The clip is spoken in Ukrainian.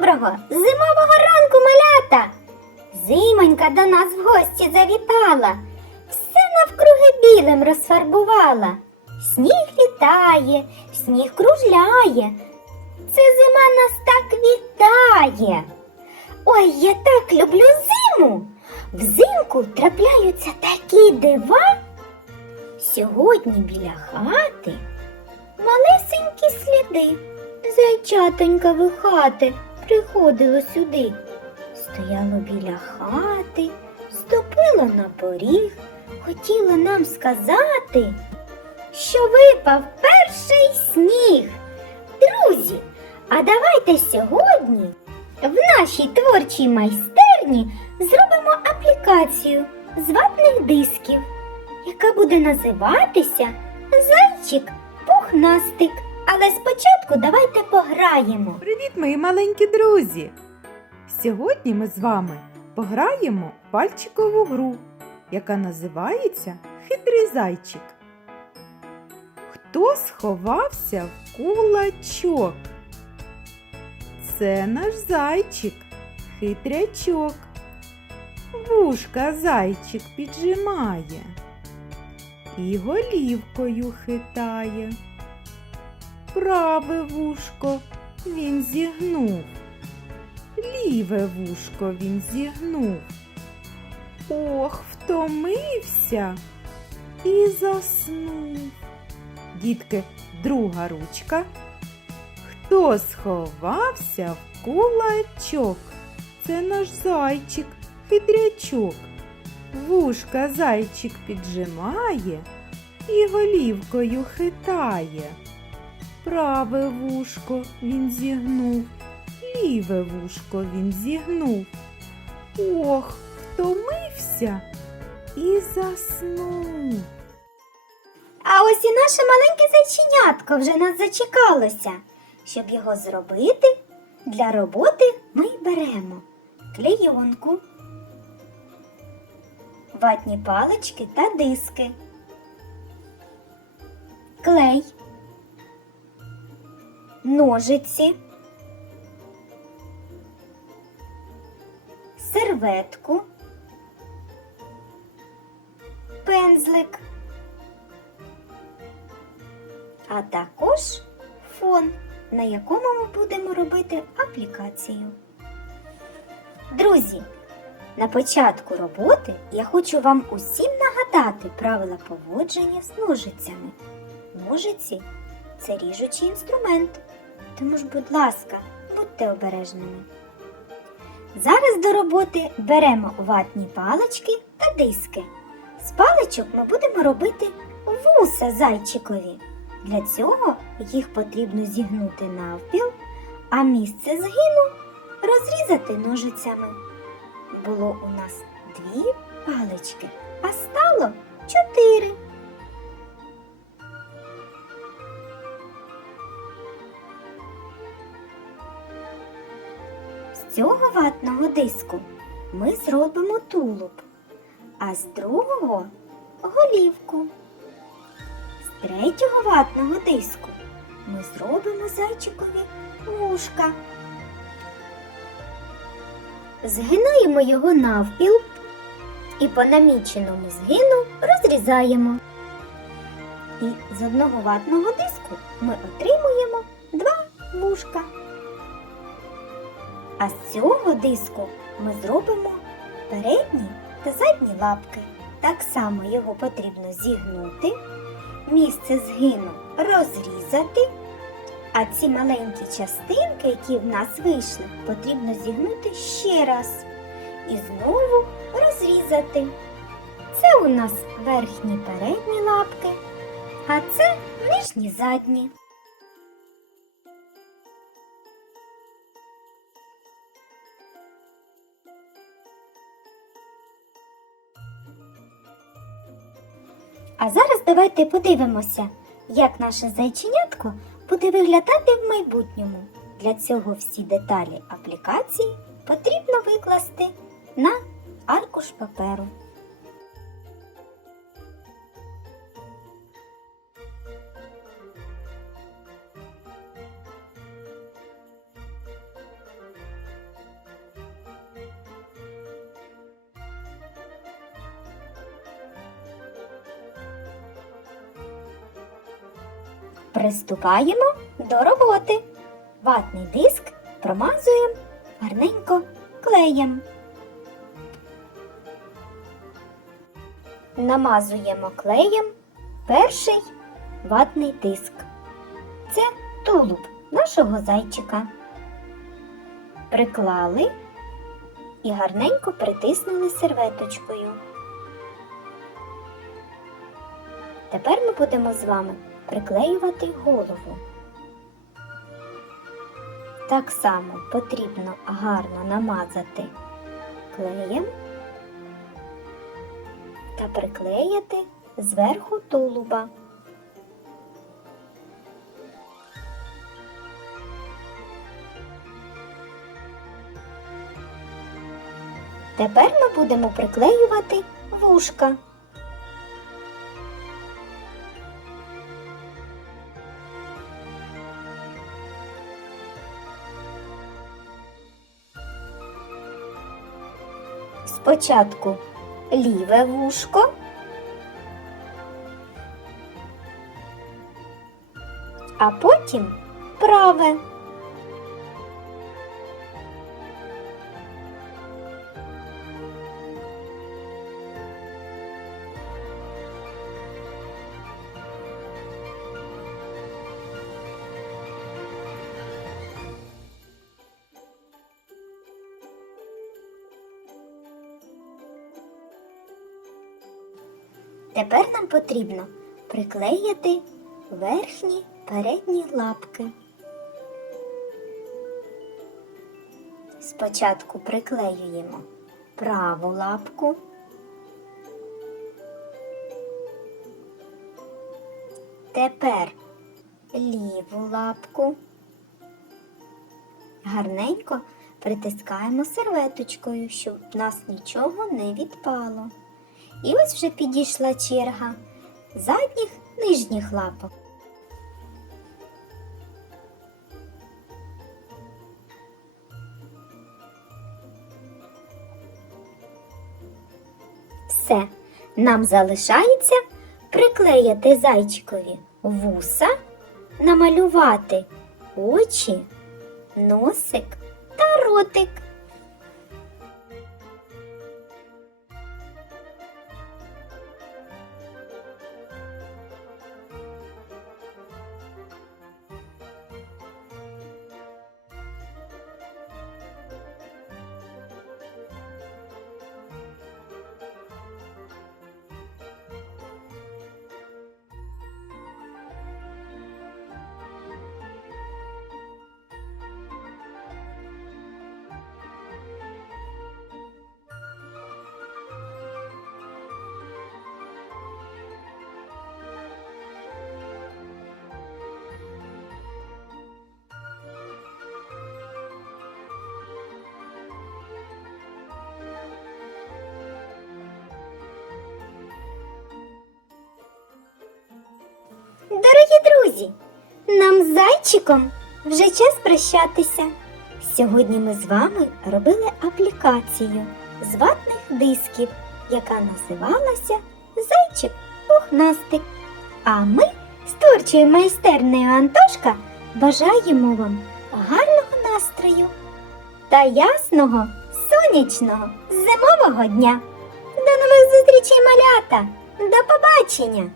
Доброго зимового ранку, малята! Зимонька до нас в гості завітала, все навкруги білим розфарбувала. Сніг літає, сніг кружляє. Це зима нас так вітає. Ой, я так люблю зиму. Взимку трапляються такі дива. Сьогодні біля хати малесенькі сліди. Зайчатонька хати приходило сюди. Стояло біля хати, ступило на поріг, хотіло нам сказати, що випав перший сніг. Друзі, а давайте сьогодні в нашій творчій майстерні зробимо аплікацію з ватних дисків, яка буде називатися Зайчик пухнастик. Але спочатку давайте пограємо. Привіт, мої маленькі друзі! Сьогодні ми з вами пограємо пальчикову гру, яка називається Хитрий зайчик. Хто сховався в кулачок? Це наш зайчик, хитрячок. Вушка зайчик піджимає і голівкою хитає. Праве вушко він зігнув, ліве вушко він зігнув. Ох, втомився і заснув. Дітки, друга ручка. Хто сховався в кулачок? Це наш зайчик, хитрячок. Вушка зайчик піджимає і голівкою хитає. Праве вушко він зігнув, ліве вушко він зігнув. Ох, втомився і заснув. А ось і наше маленьке зайченятко вже нас зачекалося. Щоб його зробити, для роботи ми беремо клейонку, ватні палички та диски, клей, ножиці, серветку, пензлик а також фон, на якому ми будемо робити аплікацію. Друзі, на початку роботи я хочу вам усім нагадати правила поводження з ножицями. Ножиці це ріжучий інструмент, тому ж, будь ласка, будьте обережними. Зараз до роботи беремо ватні палички та диски. З паличок ми будемо робити вуса зайчикові. Для цього їх потрібно зігнути навпіл, а місце згину розрізати ножицями. Було у нас дві палички, а стало чотири. З ватного диску ми зробимо тулуб, а з другого голівку. З третього ватного диску ми зробимо зайчикові вушка. Згинаємо його навпіл і по наміченому згину розрізаємо. І з одного ватного диску ми отримуємо два вушка. А з цього диску ми зробимо передні та задні лапки. Так само його потрібно зігнути місце згину розрізати, а ці маленькі частинки, які в нас вийшли, потрібно зігнути ще раз і знову розрізати. Це у нас верхні передні лапки, а це нижні задні. А зараз давайте подивимося, як наше зайченятко буде виглядати в майбутньому. Для цього всі деталі аплікації потрібно викласти на аркуш паперу. Приступаємо до роботи. Ватний диск промазуємо гарненько клеєм. Намазуємо клеєм перший ватний диск. Це тулуб нашого зайчика. Приклали і гарненько притиснули серветочкою. Тепер ми будемо з вами приклеювати голову. Так само потрібно гарно намазати клеєм та приклеїти зверху тулуба. Тепер ми будемо приклеювати вушка. Спочатку ліве вушко, а потім праве. Тепер нам потрібно приклеїти верхні передні лапки. Спочатку приклеюємо праву лапку, тепер ліву лапку. Гарненько притискаємо серветочкою, щоб в нас нічого не відпало. І ось вже підійшла черга задніх нижніх лапок. Все, нам залишається приклеїти зайчикові вуса, намалювати очі, носик та ротик. Друзі, нам з зайчиком вже час прощатися. Сьогодні ми з вами робили аплікацію з ватних дисків, яка називалася Зайчик пухнастик. А ми з творчою майстернею Антошка бажаємо вам гарного настрою та ясного сонячного зимового дня. До нових зустрічей, малята! До побачення!